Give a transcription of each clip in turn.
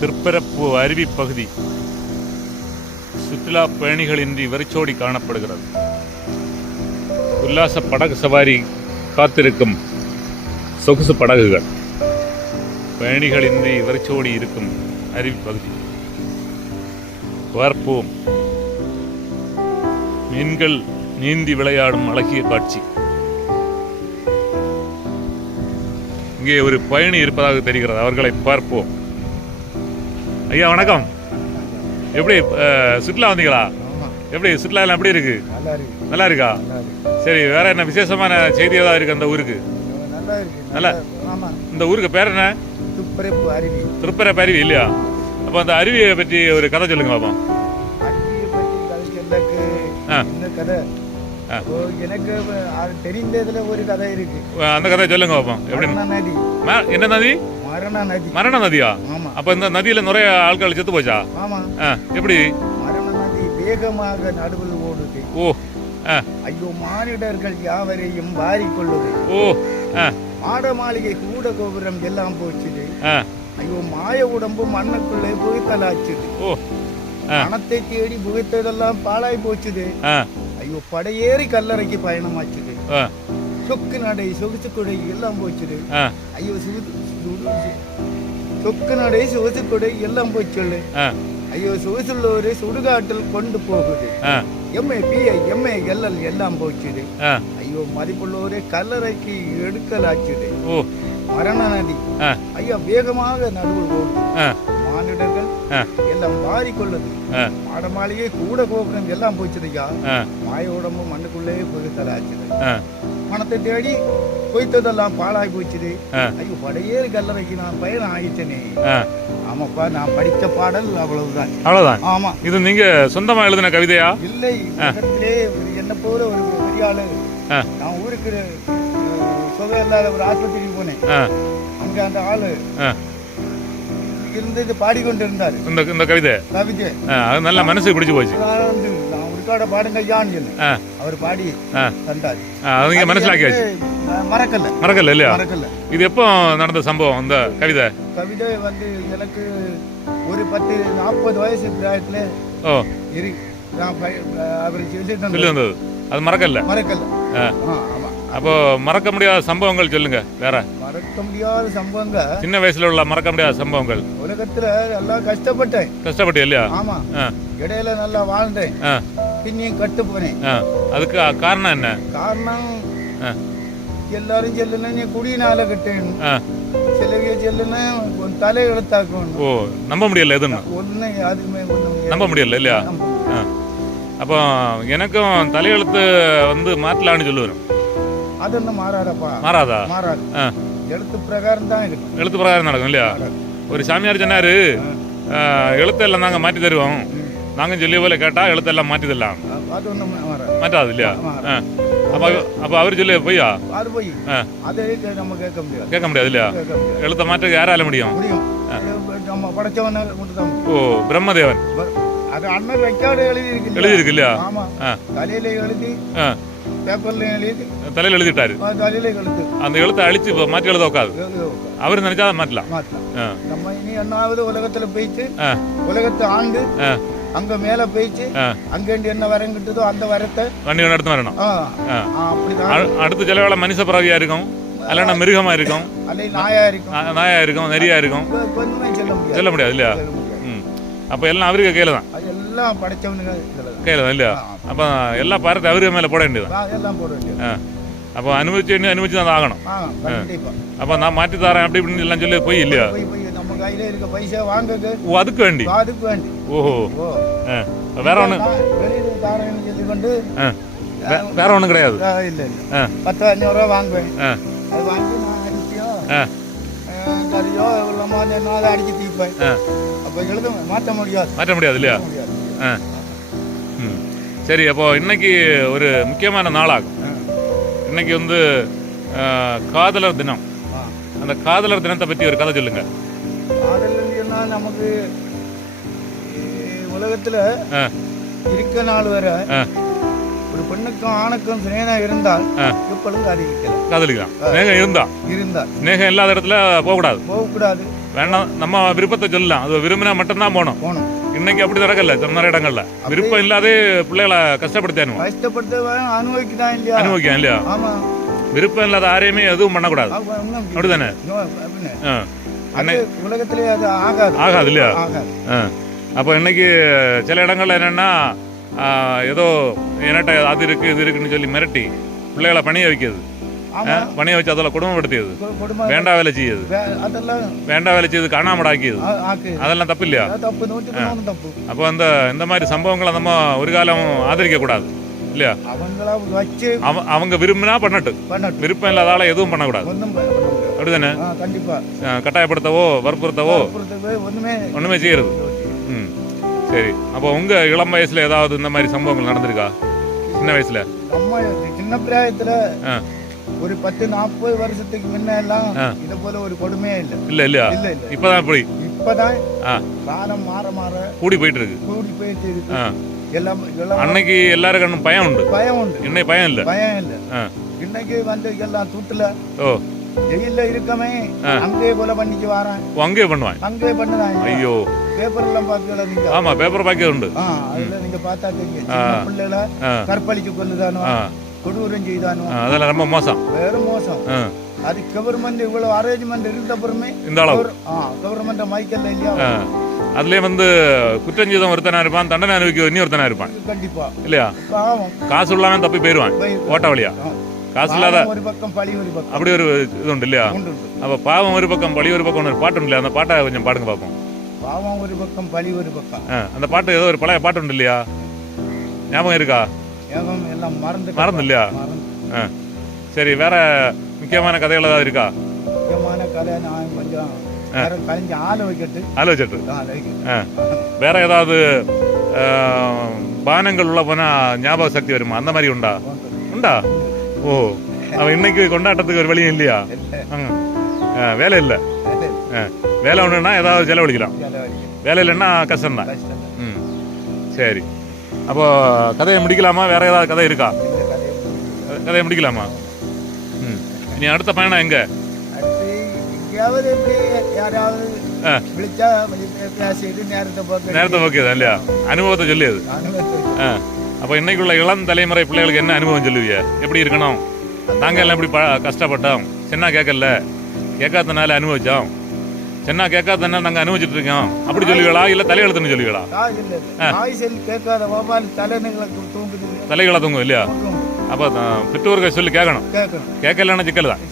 திருப்பரப்பு அருவி பகுதி சுற்றுலா பயணிகளின்றி வெறிச்சோடி காணப்படுகிறது. உல்லாச படகு சவாரி காத்திருக்கும் சொகுசு படகுகள், பயணிகளின்றி வெறிச்சோடி இருக்கும் அருவி பகுதி. பார்ப்போம், மீன்கள் நீந்தி விளையாடும் அழகிய காட்சி. இங்கே ஒரு பயணி இருப்பதாக தெரிகிறது, அவர்களை பார்ப்போம். ஐயா வணக்கம். எப்படி சுற்றுலா வந்தீங்களா? எப்படி சுற்றுலா எல்லாம் எப்படி இருக்கு? நல்லா இருக்கா? சரி, வேற என்ன விசேஷமான செய்தி ஏதாவது இருக்கு அந்த ஊருக்கு? நல்லா. இந்த ஊருக்கு பேர் என்ன? திருப்பரப்பு அருவி இல்லையா? அப்ப அந்த அருவியை பற்றி ஒரு கதை சொல்லுங்க பாப்போம். எனக்கு தெரிந்ததுல ஒரு கதை இருக்கு, அந்த கதை சொல்லுங்க பாப்போம். எப்படி? என்ன நதி? மரண நதியா? அப்ப இந்த நதியில நிறைய ஆட்கள் செத்து போச்சா? எப்படி? மரண நதி வேகமாக நடுவில் ஓடுது. ஓ, ஐயோ, மானிடர்கள் யாவரையும் வாரிக்கொள்ளுது. ஓ, மாட மாளிகை கூட கோபுரம் எல்லாம் போச்சுது. ஐயோ, மாய உடம்பு மண்ணுக்குள்ளே புகைத்தலாச்சுது. ஓ, பணத்தை தேடி புகைத்ததெல்லாம் பாழாய் போச்சுது. ஐயோ, படையேறி கல்லறைக்கு பயணமாச்சுது. சொக்கு நடை சொகுசு கொடை எல்லாம் போச்சுது. ஐயோ, சொக்கு நடை சொகுசு கொடை எல்லாம் போச்சு. ஐயோ, சொகுசுள்ளோரு சுடுகாட்டில் கொண்டு போகுது. எம்ஏ பிஐ எம்ஏ எல்எல் எல்லாம் போச்சுது. ஐயோ, மதிப்புள்ளோரே கல்லறைக்கு எடுக்கலாச்சுது. மரண நதி ஐயா வேகமாக நடுவில் ஓடுது. மானிடர்கள் எல்லாம் மாறிக்கொள்ளுது. மாட மாளிகை கூட கோபுரம் எல்லாம் போச்சுதையா. மாய உடம்பு மண்ணுக்குள்ளே புகுத்தலாச்சுது. பணத்தை தேடி பொய்த்ததெல்லாம் பாழாய் போச்சுது. ஐயோ, படையேறு கல்லறைக்கு நான் பயணம் ஆயிட்டேனே. ஆமாப்பா, நான் படித்த பாடல் அவ்வளவுதான். அவ்வளவுதான்? ஆமா. இது நீங்க சொந்தமா எழுதின கவிதையா? இல்லை, என்ன போல ஒரு பெரியாளு. நான் ஊருக்கு சுக இல்லாத ஒரு ஆஸ்பத்திரிக்கு போனேன். அங்க அந்த ஆளு இருந்து பாடிக்கொண்டு இருந்தாரு இந்த கவிதை. அது நல்ல மனசுக்கு பிடிச்சு போச்சு. நான் உருக்காட பாடுங்க யான்னு சொன்னேன். அவர் பாடி தந்தாரு. அது மனசிலாக்கியாச்சு. மறக்கல இல்லையா? இது எப்போ நடந்த சம்பவம் இந்த கவிதை? கவிதை வந்து எனக்கு ஒரு 40 வயசு பிராயத்துல அவர் சொல்லி தந்தது. அது மறக்கல. அப்போ மறக்க முடியாத சம்பவங்கள் சொல்லுங்க. வேற மறக்க முடியாத சம்பவங்கள், சின்ன வயசுல உள்ள மறக்க முடியாத சம்பவங்கள். உலகத்துல எல்லாம் கஷ்டப்பட்டேன். இல்லையா? ஆமா. இடையில நல்லா வாழ்ந்தேன், பின்னையும் கட்டு போனேன். அதுக்கு காரணம் என்ன? காரணம் எல்லாரும் செல்லுன நீ குடியினால கட்டேன், சிலவிய செல்லுன தலை எழுத்தாக்கணும். ஓ, நம்ப முடியல. எதுன்னு ஒண்ணு யாருமே நம்ப முடியல இல்லையா? அப்போ எனக்கும் தலையெழுத்து வந்து மாற்றலான்னு சொல்லுவேன். அது ஒன்றும் மாறாதப்பா. மாறாதா? மாறாது. எழுத்து பிரகாரம் தான் இருக்கும். எழுத்து பிரகாரம் நடக்கும் இல்லையா? ஒரு சாமியார் சொன்னாரு, எழுத்தெல்லாம் நாங்கள் மாற்றி தருவோம், நாங்கள் சொல்லிய போல கேட்டா எழுத்தெல்லாம் மாற்றி தரலாம். அது ஒன்றும் மாற்றாது இல்லையா? அப்போ அவர் சொல்லி பொய்யா? அது போய் அதை நம்ம கேட்க முடியாது இல்லையா? எழுத்த மாற்ற யாரால முடியும்? நம்ம படைச்சவன. ஓ, பிரம்மதேவன். அது அண்ணன் வைக்காடு எழுதியிருக்கு இல்லையா? ஆமா. தலையில எழுதி பேப்பர்ல எழுதி தலையில எழுதிட்டாரு. தலையில எழுத்து அந்த எழுத்தை அழிச்சு மாற்றி எழுத உட்காது. அவர் நினைச்சா மாற்றலாம். நம்ம இனி என்னாவது உலகத்துல போயிட்டு உலகத்தை ஆண்டு அங்க மேல போயிட்டு அங்க என்ன வரம் கிட்டதோ அந்த வரத்தை வண்டி நடத்து வரணும். அப்படிதான். அடுத்த சில வேளை மனுஷ பிறவியா இருக்கும், அல்லனா மிருகமா இருக்கும், நாயா இருக்கும், நெறியா இருக்கும். சொல்ல முடியாது இல்லையா? அப்ப எல்லாம் அவருக்கு கையில தான். எல்லாம் படைச்சவனுங்க கையில தான் இல்லையா? அப்ப எல்லா பாரத்தை அவருக்கு மேல போட வேண்டியதான். எல்லாம் போட வேண்டியது. அப்ப அனுபவிச்சு தான் ஆகணும். அப்ப நான் மாற்றி தரேன் அப்படி இப்படின்னு எல்லாம் சொல்லி போய் இல்லையா? நம்ம கையில இருக்க பைசா வாங்க. ஓ, அதுக்கு வேண்டி. ஓஹோ. வேற ஒண்ணு சொல்லி கொண்டு வேற ஒண்ணும் கிடையாது. இல்ல 10-500 ரூபா வாங்குவேன். அது வாங்கி நான் அடிச்சியோ கறியோ எவ்வளோ அடிச்சு தீப்பேன். அப்ப எழுத மாற்ற முடியாது இல்லையா? சரி, அப்போ இன்னைக்கு ஒரு முக்கியமான நாளாகும். இன்னைக்கு வந்து காதலர் தினம். அந்த காதலர் தினத்தை பற்றி ஒரு கதை சொல்லுங்க. காதலர் நமக்கு உலகத்துல இருக்க நாள் வர ஒரு பெண்ணுக்கும் ஆணுக்கும் சிநேகம் இருந்தால் எப்பொழுதும் காதலிக்கலாம். ஸ்நேகம் இருந்தா. ஸ்நேகம் இல்லாத இடத்துல போகக்கூடாது. வேண்டாம், நம்ம விருப்பத்தை சொல்லலாம். அது விரும்பினா மட்டும்தான் போகணும். போகணும். இன்னைக்கு அப்படி நடக்கல. நிறைய இடங்கள்ல விருப்பம் இல்லாதே பிள்ளைகளை கஷ்டப்படுத்தணும். கஷ்டப்படுத்த அனுபவிக்குதான் இல்லையா? அனுபவிக்கும் இல்லையா? ஆமா. விருப்பம் இல்லாத யாரையுமே எதுவும் பண்ணக்கூடாது. அப்படிதானே? அது உலகத்திலே அது ஆகாது. ஆகாது இல்லையா? ஆகாது. அப்போ இன்னைக்கு சில இடங்கள்ல என்னன்னா ஏதோ என்கிட்ட அது இருக்கு இது இருக்குன்னு சொல்லி மிரட்டி பிள்ளைகளை பணிய வைக்கிறது. பணிய வச்சு அதில் குடும்பப்படுத்தியது, வேண்டா வேலை செய்யுது, வேண்டா வேலை செய்யுது, காணாமடாக்கியது. அதெல்லாம் தப்பு இல்லையா? அப்போ இந்த மாதிரி சம்பவங்களை நம்ம ஒரு காலம் ஆதரிக்க கூடாது இல்லையா? அவங்க விரும்பினா பண்ணட்டு, விருப்பம் இல்லாதால எதுவும் பண்ணக்கூடாது. அப்படிதானே? கட்டாயப்படுத்தவோ வற்புறுத்தவோ ஒண்ணுமே செய்யறது. சரி. அப்போ உங்க இளம் வயசுல ஏதாவது இந்த மாதிரி சம்பவங்கள் நடந்திருக்கா? சின்ன வயசுல நம்ம சின்ன பிராயத்துல ஒரு 10-40 வருஷத்துக்கு முன்ன எல்லாம் இத போல ஒரு கொடுமையே இல்ல. இல்ல இல்லையா? இப்பதான் இப்பதான் காலம் மாற மாற கூடி போயிட்டு இருக்கு. எல்லாம் அன்னைக்கு எல்லாருக்கும் பயம் உண்டு. இன்னைக்கு பயம் இல்ல. இன்னைக்கு எல்லாம் தூட்டுல ஜெயில இருக்கமே அங்கேயே கொலை பண்ணிக்கு வரான். அங்கேயே பண்ணுவான். அங்கேயே பண்ணுவாங்க. ஐயோ, பேப்பர் எல்லாம் பாக்கல நீங்க? ஆமா, பேப்பர் பாக்கியது உண்டு. அதுல நீங்க பார்த்தா தெரியும். பிள்ளைல கற்பழிச்சு கொல்லுதானோ, கொடூரம் செய்தானோ, அதெல்லாம் ரொம்ப மோசம். வேற மோசம். அது கவர்மெண்ட் இவ்வளவு அரேஞ்ச்மெண்ட் இருந்த அப்புறமே இந்த அளவு கவர்மெண்ட் மைக்கல்ல இல்லையா? அதுலயே குற்றஞ்செய்தம் ஒருத்தனா இருப்பான், தண்டனை அனுபவிக்க இன்னும் ஒருத்தனா இருப்பான். கண்டிப்பா இல்லையா? காசு இல்லாம தப்பி போயிருவான் ஓட்ட வழியா. காசு இல்லாத ஒரு பக்கம் பழி ஒரு பக்கம், அப்படி ஒரு இது உண்டு இல்லையா? அப்ப பாவம் ஒரு பக்கம் பழி ஒரு பக்கம் ஒரு பாட்டு இல்லையா? அந்த பாட்டை கொஞ்சம் பாடுங்க பார்ப்போம். பாவம் ஒரு பக்கம் பழி ஒரு பக்கம். அந்த பாட்டு ஏதோ ஒரு பழைய பாட்டு உண்டு இல்லையா? ஞாபகம் இருக்கா? எல்லாம் மறந்து இல்லையா? சரி, வேற முக்கியமான கதைகள் ஏதாவது இருக்கா? முக்கியமான கதை நான் கொஞ்சம் ஆலோசிட்டு வேற ஏதாவது பானங்கள் உள்ள போனா ஞாபக சக்தி வருமா? அந்த மாதிரி உண்டா? ஓ, அவன் இன்னைக்கு கொண்டாட்டத்துக்கு ஒரு வழியும் இல்லையா? வேலை இல்ல. வேலை ஒண்ணுன்னா ஏதாவது செலவழிக்கலாம், வேலை இல்லைன்னா கஷ்டம் தான். சரி, அப்போ கதையை முடிக்கலாமா? வேற ஏதாவது கதை இருக்கா? கதையை முடிக்கலாமா? நீ அடுத்த பயணம் எங்க? நேரத்தை போக்கியதா இல்லையா? அனுபவத்தை சொல்லியது. அப்ப இன்னைக்குள்ள இளம் தலைமுறை பிள்ளைகளுக்கு என்ன அனுபவம் சொல்லுவீங்க? எப்படி இருக்கணும்? நாங்க எல்லாம் எப்படி கஷ்டப்பட்டோம், சின்ன கேட்காதனால அனுபவிச்சோம், சின்ன கேட்காதனால நாங்க அனுபவிச்சுட்டு இருக்கோம், அப்படி சொல்லுவீங்களா? இல்ல தலையெழுத்துன்னு சொல்லுவீங்களா? தலைகளை தூங்கும் இல்லையா? அப்ப பெற்றோர்கள் சொல்லி கேட்கணும். கேட்கலன்னா சிக்கல் தான்.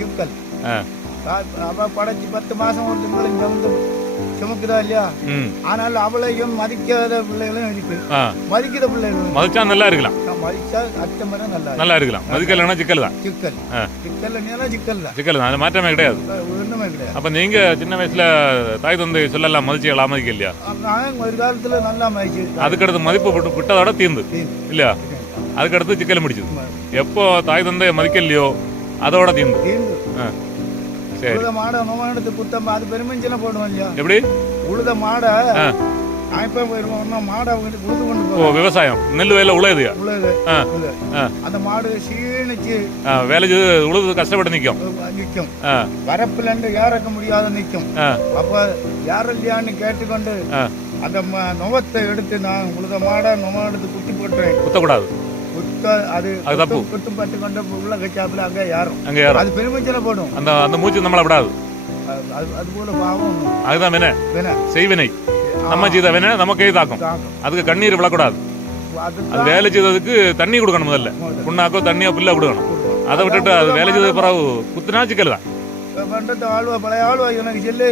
படைச்சு 10 மாசம் ஒரு திங்களுக்கு வந்து சுமக்குதா இல்லையா? ஆனால் அவளையும் மதிக்காத பிள்ளைகளும் இருக்கு. மதிக்கிற பிள்ளைகளும் மதிச்சா நல்லா இருக்கலாம், மதிச்சா அத்தமரை நல்லா இருக்கலாம். மதிக்கலன்னா சிக்கல் தான். சிக்கல் தான், அது மாற்றமே கிடையாது. ஒண்ணுமே கிடையாது. அப்ப நீங்க சின்ன வயசுல தாய் தந்தை சொல்லலாம் மதிச்சுக்கலாம், மதிக்க இல்லையா? ஒரு காலத்துல நல்லா மதிச்சு, அதுக்கடுத்து மதிப்பு விட்டதோட தீர்ந்து இல்லையா? அதுக்கடுத்து சிக்கல் முடிச்சது. எப்போ தாய் தந்தைய மதிக்கலையோ அதோட தீர்ந்து. உழுத மாடை நோமானது குத்தம் அது பெருமைஞ்சில போடுவோம் இல்லையா? எப்படி உழுத மாடை மாடை உழுது கொண்டு விவசாயம் நெல் வயல உழுது அந்த மாடு சீனிச்சு வேலை உழுது கஷ்டப்பட்டு நிக்கும். வரப்புல இருந்து ஏறக்க முடியாத நிக்கும். அப்ப யாரில்லையான்னு கேட்டுக்கொண்டு அந்த நுகத்தை எடுத்து நான் உழுத மாடை நொமானது குத்தி போட்டுறேன். குத்தக்கூடாது, அது தப்பு. குத்து பட்டு கொண்டு உள்ள கச்சாப்புல அங்க யாரும் அது பெருமைச்சல போடும். அந்த மூச்சு நம்மள விடாது. அது போல பாவம். அதுதான் வினை, செய்வினை. நம்ம செய்த வினை நமக்கே தாக்கும். அதுக்கு கண்ணீர் விழக்கூடாது. அது வேலை செய்ததுக்கு தண்ணி கொடுக்கணும். முதல்ல புண்ணாக்கோ தண்ணியோ புல்ல கொடுக்கணும். அதை விட்டுட்டு அது வேலை செய்த பிறகு குத்துனா சிக்கல் தான். பழைய ஆழ்வா எனக்கு செல்லே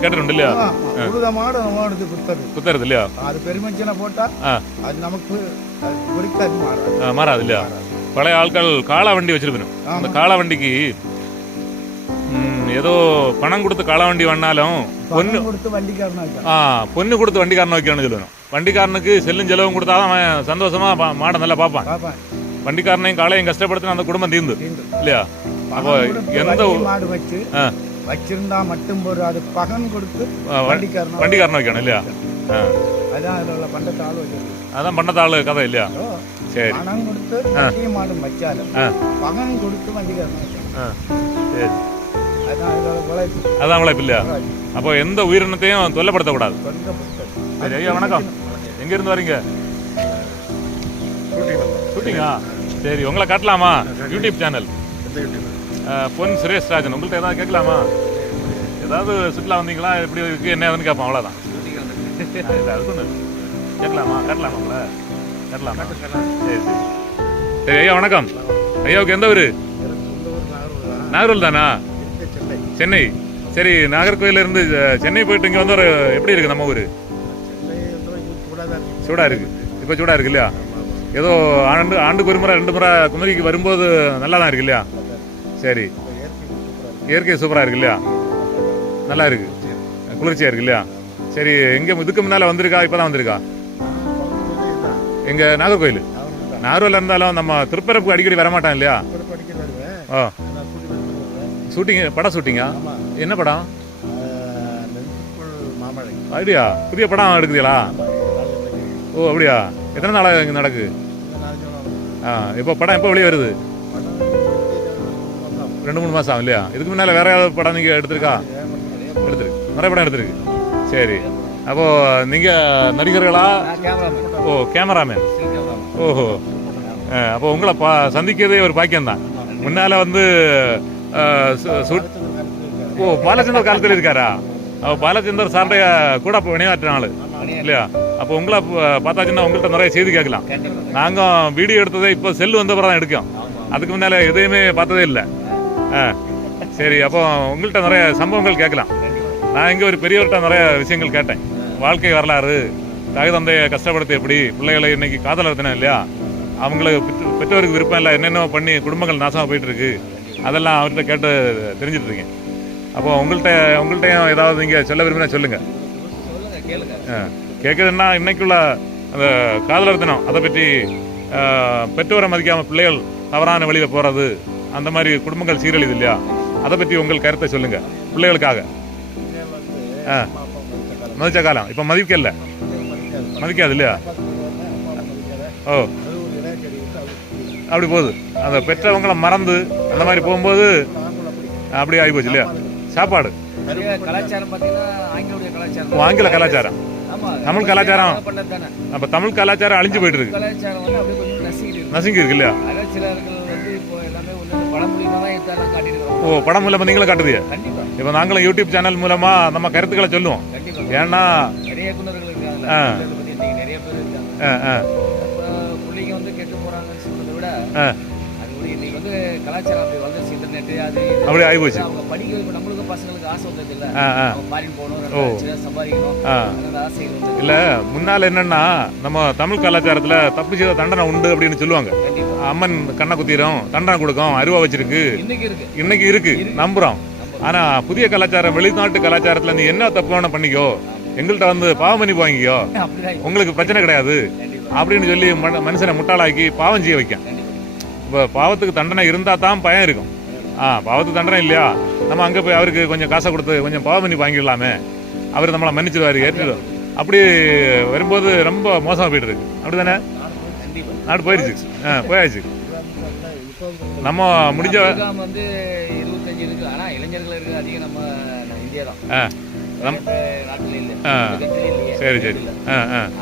கேட்டு இல்லையா? குத்துறது இல்லையா? அது பெருமைச்சனை போட்டா அது நமக்கு மாறாது இல்லையா? பழைய ஆட்கள் காளா வண்டி வச்சிருக்கணும். அந்த காளா வண்டிக்கு ஏதோ பணம் கொடுத்து காளா வண்டி வேணாலும் பொண்ணு கொடுத்து வண்டிக்காரன் வைக்கணும்னு சொல்லணும். வண்டிக்காரனுக்கு செல்லும் செலவும் கொடுத்தாதான் அவன் சந்தோஷமா மாடை நல்லா பார்ப்பான். வண்டிக்காரனையும் காளையும் கஷ்டப்படுத்தின அந்த குடும்பம் தீர்ந்து இல்லையா? அப்போ எந்த மாடு வச்சு வச்சிருந்தா மட்டும் ஒரு அது பகன் கொடுத்து வண்டிக்காரன் வைக்கணும் இல்லையா? அதான் பண்ணத்தாள் கதை இல்லையா? சரி, பணம் கொடுத்து மாடு வச்சாலும் பகன் கொடுத்து வண்டிக்காரன். சரி, அதான் இதோட உழைப்பு. அதான் உழைப்பு இல்லையா? அப்போ எந்த உயிரினத்தையும் தொல்லப்படுத்தக்கூடாது. சரி ஐயா வணக்கம். எங்கேருந்து வரீங்க? ஷூட்டிங்கா? சரி உங்களை காட்டலாமா? யூடியூப் சேனல் பொன் சுரேஷ் ராஜன். உங்கள்கிட்ட ஏதாவது கேட்கலாமா? ஏதாவது சுற்றுலா வந்தீங்களா, எப்படி இருக்குது என்ன ஏதுன்னு கேட்போம், அவ்வளோதான். இல்லை அது ஒன்று கேட்கலாமா? காட்டலாமா உங்களை? காட்டலாமா? சரி சரி சரி ஐயா வணக்கம். ஐயாவுக்கு எந்த ஊர்? நாகர்கோவில் தானா? சென்னை. சரி நாகர்கோயிலேருந்து சென்னை போயிட்டு இங்கே வந்து ஒரு எப்படி இருக்குது நம்ம ஊர்? சூடாக இருக்குது. இப்போ சூடாக இருக்கு இல்லையா? ஏதோ ஆண்டுக்கு ஒரு முறை 2 முறை குமரிக்கு வரும்போது நல்லா தான் இருக்கு இல்லையா? சரி இயற்கை சூப்பராக இருக்கு இல்லையா? நல்லா இருக்கு, குளிர்ச்சியாக இருக்கு இல்லையா? சரி எங்கே இதுக்கு முன்னால் வந்திருக்கா, இப்போ தான் வந்திருக்கா? எங்கள் நாகர்கோயில். நாகர்கோயில் இருந்தாலும் நம்ம திருப்பரப்புக்கு அடிக்கடி வரமாட்டான் இல்லையா? ஓ ஷூட்டிங்கு, படம் ஷூட்டிங்கா? என்ன படம்? அப்படியா? புதிய படம் எடுக்குதுங்களா? ஓ அப்படியா? எத்தனை நாளாக இங்கே நடக்கு? இப்போ படம் எப்போ வெளியே வருது? 2-3 மாதம் ஆகும் இல்லையா? இதுக்கு முன்னால் வேற ஏதாவது படம் நீங்கள் எடுத்திருக்கா? எடுத்துருக்கு, நிறைய படம் எடுத்திருக்கு. சரி அப்போது நீங்கள் நடிகர்களா? ஓ கேமராமேன். ஓஹோ அப்போ உங்களை சந்திக்கிறதே ஒரு பாக்கியம்தான். முன்னால் வந்து ஓ பாலச்சந்தர் காலத்தில் இருக்காரா? பாலச்சந்தர் சார்டைய கூட வினையாற்றின ஆள் இல்லையா? அப்போ உங்களை பார்த்தாச்சுன்னா உங்கள்கிட்ட நிறைய செய்தி கேட்கலாம். நாங்கள் வீடியோ எடுத்ததே இப்போ செல் வந்த பிறகு தான் எடுக்கோம். அதுக்கு முன்னால் எதையுமே பார்த்ததே இல்லை. சரி அப்போ உங்கள்கிட்ட நிறைய சம்பவங்கள் கேட்கலாம். நான் இங்கே ஒரு பெரியவர்கிட்ட நிறைய விஷயங்கள் கேட்டேன். வாழ்க்கை வரலாறு, தாய் தந்தையை கஷ்டப்படுத்த எப்படி, பிள்ளைகளை இன்னைக்கு காதல் நடத்தினேன் இல்லையா, அவங்களுக்கு பெற்றோருக்கு விருப்பம் இல்லை, என்னென்ன பண்ணி குடும்பங்கள் நாசமாக போயிட்டு இருக்கு, அதெல்லாம் அவர்கிட்ட கேட்டு தெரிஞ்சுட்டு இருக்கேன். அப்போ உங்கள்கிட்டையும் ஏதாவது நீங்கள் சொல்ல விரும்பினா சொல்லுங்கள். கேட்குதுன்னா இன்னைக்குள்ள அந்த காதலர்த்தனம், அதை பற்றி பெற்றோரை மதிக்காமல் பிள்ளைகள் தவறான வழியில் போகிறது, அந்த மாதிரி குடும்பங்கள் சீரழிது இல்லையா, அதை பற்றி உங்கள் கருத்தை சொல்லுங்கள் பிள்ளைகளுக்காக. மதிச்ச காலம் இப்போ மதிக்காது இல்லையா? ஓ அப்படி போகுது. அந்த பெற்றவங்களை மறந்து அந்த மாதிரி போகும்போது அப்படி ஆகிப்போச்சு இல்லையா? சாப்பாடு ஆங்கில கலாச்சாரம், தமிழ் கலாச்சாரம். அப்போ தமிழ் கலாச்சாரம் அழிஞ்சு போயிட்டு இருக்கு, நசுங்கி இருக்கு இல்லையா? ஓ படம் மூலமா நீங்களும் காட்டுதியா? இப்போ நாங்களும் யூடியூப் சேனல் மூலமா நம்ம கருத்துக்களை சொல்லுவோம். ஏன்னா அப்படி ஆகி போச்சு. இல்ல முன்னால என்னன்னா நம்ம தமிழ் கலாச்சாரத்துல தப்பு செய்த தண்டனை உண்டு அப்படின்னு சொல்லுவாங்க. அம்மன் கண்ணை குத்திரும், தண்டனை கொடுக்கும், அருவா வச்சிருக்கு, இன்னைக்கு இருக்கு, நம்புறோம். ஆனா புதிய கலாச்சாரம், வெளிநாட்டு கலாச்சாரத்துல நீ என்ன தப்பு வேணா பண்ணிக்கோ, எங்கள்கிட்ட வந்து பாவம் பண்ணி வாங்கிக்கோ, உங்களுக்கு பிரச்சனை கிடையாது அப்படின்னு சொல்லி மனுஷனை முட்டாளாக்கி பாவம் செய்ய வைக்க. இப்போ பாவத்துக்கு தண்டனை இருந்தா தான் பயம் இருக்கும். பாவத்துக்கு தண்டனை இல்லையா, நம்ம அங்கே போய் அவருக்கு கொஞ்சம் காசை கொடுத்து கொஞ்சம் பாவம் பண்ணி வாங்கிடலாமே, அவர் நம்மளை மன்னிச்சிடுவாரு, ஏற்றுடுவார். அப்படி வரும்போது ரொம்ப மோசமாக போயிட்டு இருக்கு. அப்படிதானே? நாடு போயிடுச்சு, போயாச்சு. நம்ம முடிஞ்ச வந்து 25 இருக்கு, ஆனா இளைஞர்கள் இருக்கு அதிகம். நம்ம இந்தியா தான் சரி சரி.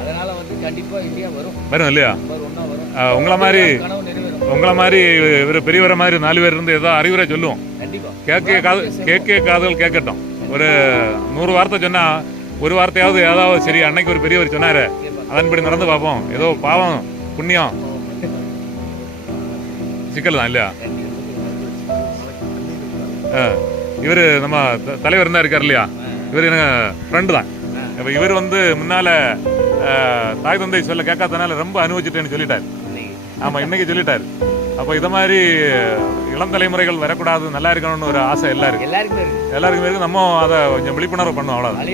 அதனால வந்து கண்டிப்பா இந்தியா வரும் இல்லையா? உங்களை மாதிரி ஒரு பெரியவரை மாதிரி 4 பேர் இருந்து ஏதோ அறிவுரை சொல்லுவோம். கேட்க காதல் கேட்கட்டும். ஒரு 100 வார்த்தை சொன்னா ஒரு வார்த்தையாவது ஏதாவது சரி, அன்னைக்கு ஒரு பெரியவர் சொன்னாரு, அதன்படி நடந்து பார்ப்போம். ஏதோ பாவம் புண்ணியம் சிக்கல் தான் இல்லையா? இவர் நம்ம தலைவர் தான் இருக்கார் இல்லையா, இவர் எனக்கு ஃப்ரெண்டு தான். இப்போ இவர் வந்து முன்னால தாய் தந்தை சொல்ல கேட்காதனால ரொம்ப அனுபவிச்சுட்டேன்னு சொல்லிட்டார். ஆமாம் இன்னைக்கு சொல்லிட்டார். அப்போ இதை மாதிரி இளம் தலைமுறைகள் வரக்கூடாது, நல்லா இருக்கணும்னு ஒரு ஆசை எல்லாருக்குமே இருக்கு. நம்ம அதை கொஞ்சம் விழிப்புணர்வு பண்ணுவோம், அவ்வளோதான்.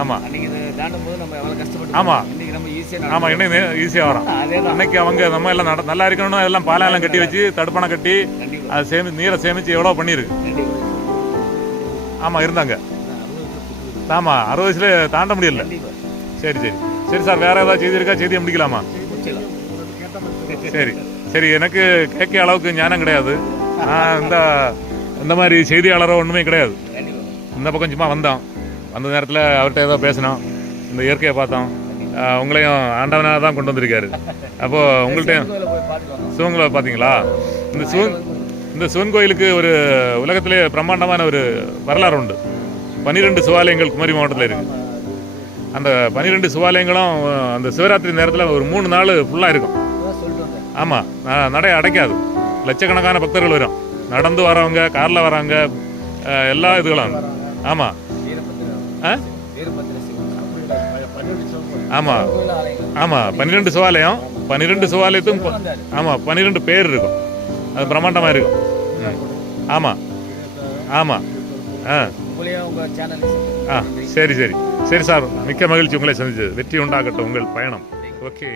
ஆமாம் ஆமாம் இன்னைக்கு ஈஸியாக வரும். அன்னைக்கு அவங்க நம்ம எல்லாம் நல்லா இருக்கணும், எல்லாம் பாலையெல்லாம் கட்டி வச்சு தடுப்பணை கட்டி அதை நீரை சேமிச்சு எவ்வளோ பண்ணியிருக்கு. ஆமாம் இருந்தாங்க. ஆமாம் 60 வயசுல தாண்ட முடியல. சரி சரி சரி சார், வேற ஏதாவது செய்தி இருக்கா? செய்தியை முடிக்கலாமா? சரி சரி. எனக்கு கேட்க அளவுக்கு ஞானம் கிடையாது. நான் இந்த மாதிரி செய்தியாளரோ ஒன்றுமே கிடையாது. கண்டிப்பா இந்த பக்கம் சும்மா வந்தோம், வந்த நேரத்தில் அவர்கிட்ட ஏதோ பேசினோம், இந்த இயற்கையை பார்த்தோம். உங்களையும் ஆண்டவனாக தான் கொண்டு வந்திருக்காரு. அப்போது உங்கள்கிட்டையும் கோயில போய் பார்த்துக்கோங்க. சிவன் கோயிலை பார்த்தீங்களா? இந்த சிவன் கோயிலுக்கு ஒரு உலகத்திலே பிரம்மாண்டமான ஒரு வரலாறு உண்டு. 12 சிவாலயங்கள் குமரி மாவட்டத்தில் இருக்குது. அந்த 12 சிவாலயங்களும் அந்த சிவராத்திரி நேரத்தில் ஒரு 3 நாள் ஃபுல்லாக இருக்கும். சொல்லிட்டு வந்தேன். ஆமாம், நடை அடைக்காது. லட்சக்கணக்கான பக்தர்கள் வரும், நடந்து வரவங்க, காரில் வரவங்க, எல்லா இதுகளும். ஆமாம் ஆ வீரபத்திர சிவன் ஆமாம் கோயில் ஆலயங்கள். ஆமாம் 12 சிவாலயம். 12 சிவாலயத்தும் ஆமாம் 12 பேர் இருக்கும். அது பிரம்மாண்டமாக இருக்கும். ஆமாம் ஆமாம் ஆ உங்களையும் உங்க சேனல் ஆ சரி சரி சரி சார், மிக்க மகிழ்ச்சி உங்களை சந்திச்சது. வெற்றி உண்டாகட்டும் உங்கள் பயணம். ஓகே.